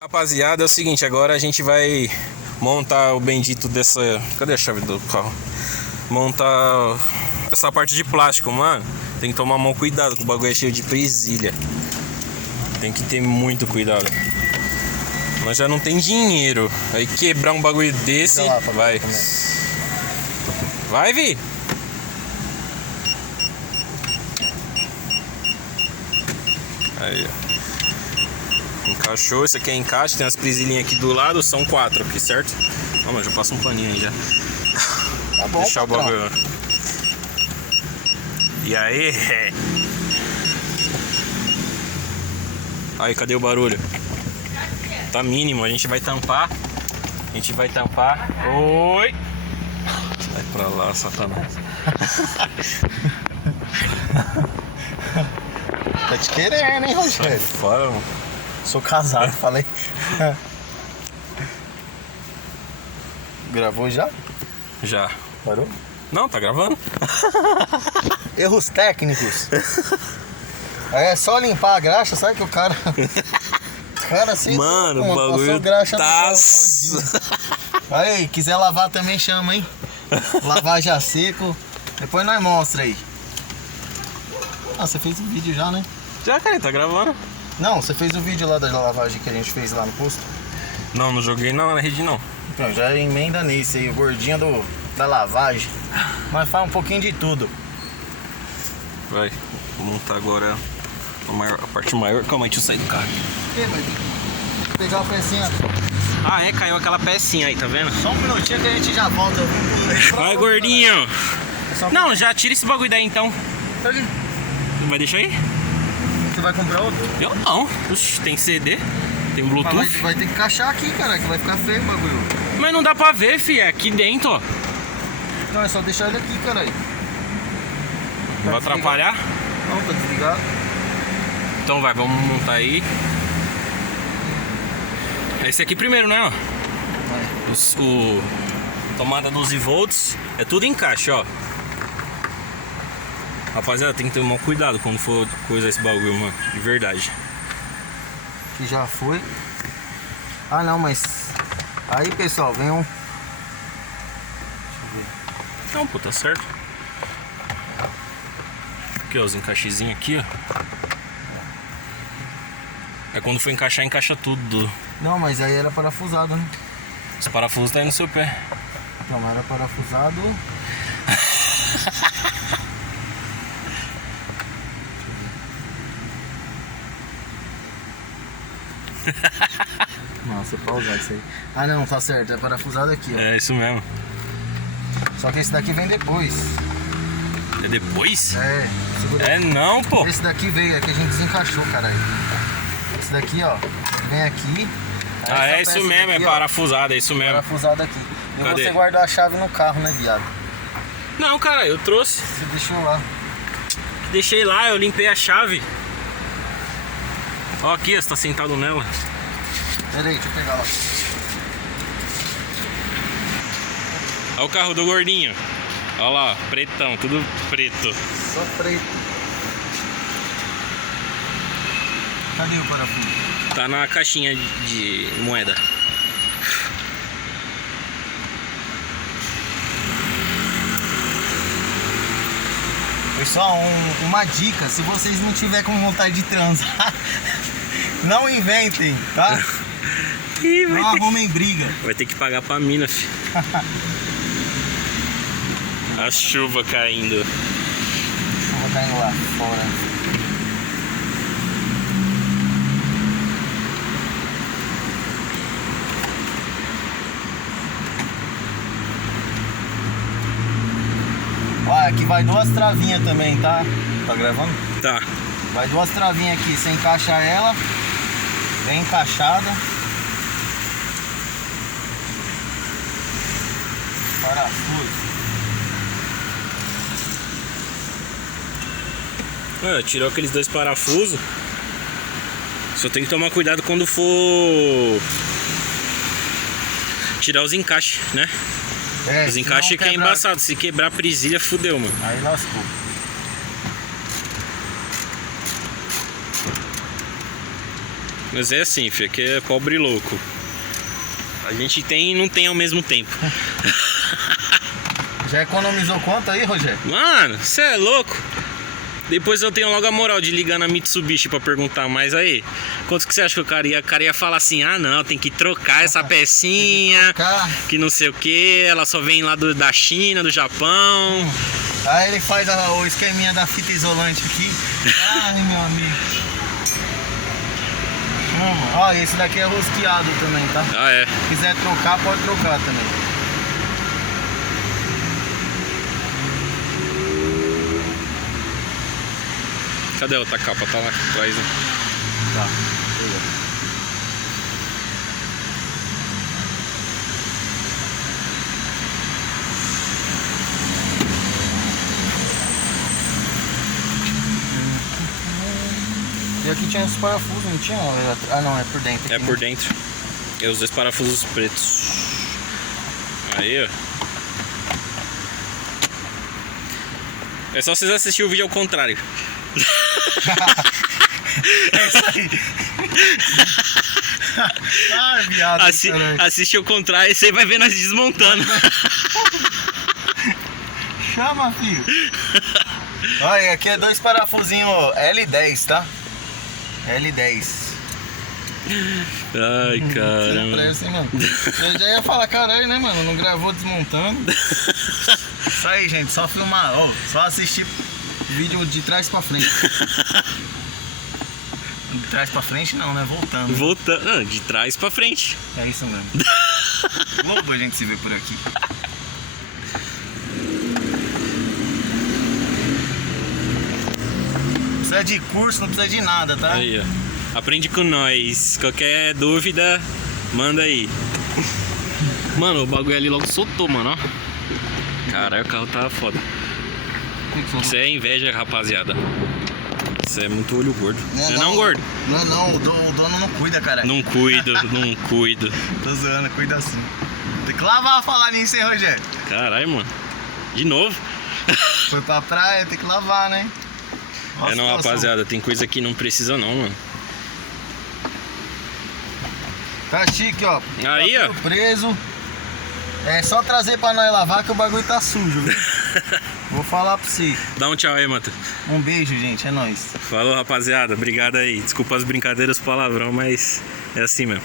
Rapaziada, é o seguinte, agora a gente vai montar o bendito dessa... Cadê a chave do carro? Montar essa parte de plástico, mano. Tem que tomar muito cuidado, que o bagulho é cheio de presilha. Tem que ter muito cuidado. Nós já não tem dinheiro. Aí quebrar um bagulho desse, vai. Vai, Vi. Aí, ó. Encaixou, esse aqui é encaixe, tem as presilhinhas aqui do lado, são 4 aqui, certo? Ó, mas já passa um paninho aí já. Tá bom, deixar o bagulho. E aí? Aí, cadê o barulho? Tá mínimo, a gente vai tampar. Oi! Vai pra lá, Satanás. Tá te querendo, hein, Rogério? Fora, mano. Sou casado, falei. Gravou já? Já. Parou? Não, tá gravando? Erros técnicos. É só limpar a graxa, sabe que o cara... Cara, assim... Mano, o bagulho tá... Aí, quiser lavar também chama, hein? Lavar já seco. Depois nós mostra aí. Ah, você fez um vídeo já, né? Já, cara, tá gravando. Não, você fez o vídeo lá da lavagem que a gente fez lá no posto? Não, não joguei não, na rede não. Então, já emenda nesse aí, o gordinho da lavagem. Mas faz um pouquinho de tudo. Vai, vou montar agora a parte maior. Calma aí, deixa eu sair do carro. Pegar a pecinha. Ah, é, caiu aquela pecinha aí, tá vendo? Só um minutinho que a gente já volta. Vai, gordinho. Não, já tira esse bagulho daí então. Não vai deixar aí? Você vai comprar outro? Eu não. Oxi, tem CD, tem Bluetooth. Mas vai ter que encaixar aqui, cara, que vai ficar feio o bagulho. Mas não dá pra ver, fi, é aqui dentro, ó. Não, é só deixar ele aqui, caralho. Não vai atrapalhar? Não, tá desligado. Então vai, vamos montar aí. Esse aqui primeiro, né, ó. O tomada 12 volts, é tudo encaixe, ó. Rapaziada, tem que ter um cuidado quando for coisar esse bagulho, mano, de verdade. Que já foi. Ah, não, mas... Aí, pessoal, vem um... Deixa eu ver. Não, pô, tá certo. Aqui, ó, os encaixezinhos aqui, ó. É quando for encaixar, encaixa tudo. Não, mas aí era parafusado, né? Os parafusos tá aí no seu pé. Não, mas era parafusado... Nossa, pra usar isso aí. Ah, não, tá certo, é parafusado aqui, ó. É isso mesmo. Só que esse daqui vem depois. É depois? É, segura. É não, pô. Esse daqui veio, é que a gente desencaixou, caralho. Esse daqui, ó, vem aqui. Ah, é isso mesmo, daqui, é parafusado, é isso mesmo. Parafusado aqui. E cadê? Você guardou a chave no carro, né, viado? Não, cara, eu trouxe. Você deixou lá. Deixei lá, eu limpei a chave. Ó aqui, você tá sentado nela. Pera aí, deixa eu pegar lá. Olha o carro do gordinho. Olha lá, pretão, tudo preto. Só preto. Cadê o parafuso? Tá na caixinha de moeda. Pessoal, uma dica, se vocês não tiverem com vontade de transar, não inventem, tá? Não arrumem briga. Vai ter que pagar pra mina, filho. A chuva caindo. Eu vou caindo lá fora. Ó, aqui vai 2 travinhas também, tá? Tá gravando? Tá. Vai 2 travinhas aqui, você encaixa ela, bem encaixada. Parafuso. Tirou aqueles 2 parafusos. Só tem que tomar cuidado quando for tirar os encaixes, né? Os encaixes que é embaçado. Se quebrar a presilha, fudeu, mano. Aí lascou. Mas é assim, filho, que é pobre e louco. A gente tem e não tem ao mesmo tempo. Já economizou quanto aí, Rogério? Mano, você é louco. Depois eu tenho logo a moral de ligar na Mitsubishi pra perguntar, mas aí, quanto que você acha que o cara ia falar assim, ah não, tem que trocar essa pecinha, que não sei o que, ela só vem lá da China, do Japão. Aí ele faz o esqueminha da fita isolante aqui. Ai, meu amigo. Ó, esse daqui é rosqueado também, tá? Ah, é. Se quiser trocar, pode trocar também. Cadê a outra capa? Tá lá atrás, né? Tá. E aqui tinha uns parafusos, não tinha? Ah não, é por dentro. É por dentro. E os dois parafusos pretos. Aí, ó. É só vocês assistirem o vídeo ao contrário. É isso aí. Ai, viado. Assiste ao contrário e você vai ver nós desmontando. Chama, filho. Olha, aqui é dois parafusinhos L10, tá? L10. Ai, caramba. Parece, hein, mano? Eu já ia falar, caralho, né, mano? Não gravou desmontando. Isso aí, gente. Só filmar. Ó, só assistir vídeo de trás pra frente. De trás pra frente não, né? Voltando. Voltando. Ah, de trás pra frente. É isso mesmo. Logo a gente se vê por aqui. Não precisa de curso, não precisa de nada, tá? Aí, ó. Aprende com nós. Qualquer dúvida, manda aí. Mano, o bagulho ali logo soltou, mano, ó. Caralho, o carro tá foda. Isso é inveja, rapaziada. Isso é muito olho gordo. Não, gordo? Não, o dono não cuida, cara. Não cuido, não cuido. Tô zoando, cuida assim. Tem que lavar falar nisso, hein, Rogério? Caralho, mano. De novo? Foi pra praia, tem que lavar, né? Nossa, não, rapaziada, tem coisa que não precisa não, mano. Tá chique, ó. Aí, tá ó. Preso. É só trazer pra nós lavar que o bagulho tá sujo, viu? Vou falar pra você. Dá um tchau aí, Mata. Um beijo, gente. É nóis. Falou, rapaziada. Obrigado aí. Desculpa as brincadeiras, palavrão, mas é assim mesmo.